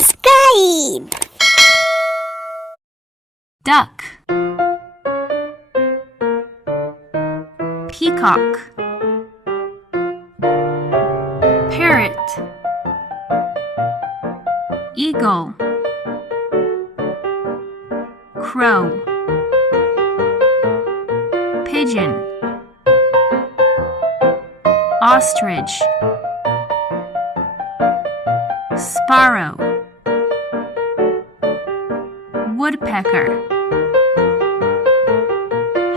subscribe. Duck, peacock, parrot, eagle, crow, pigeon, ostrich, sparrow, woodpecker,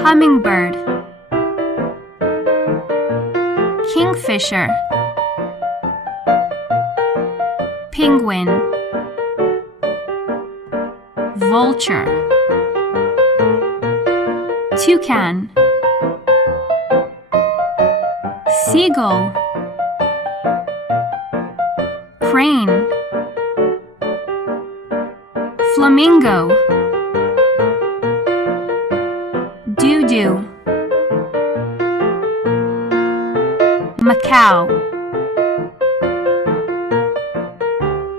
hummingbird, kingfisher, penguin, vulture, toucan, seagull, crane, flamingo, doo-doo, macaw,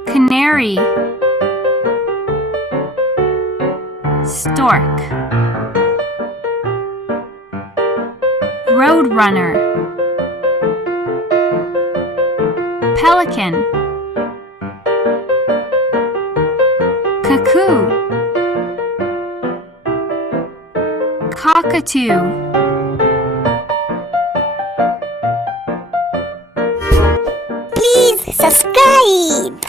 canary, stork, roadrunner, pelican, cuckoo, cockatoo. Please subscribe.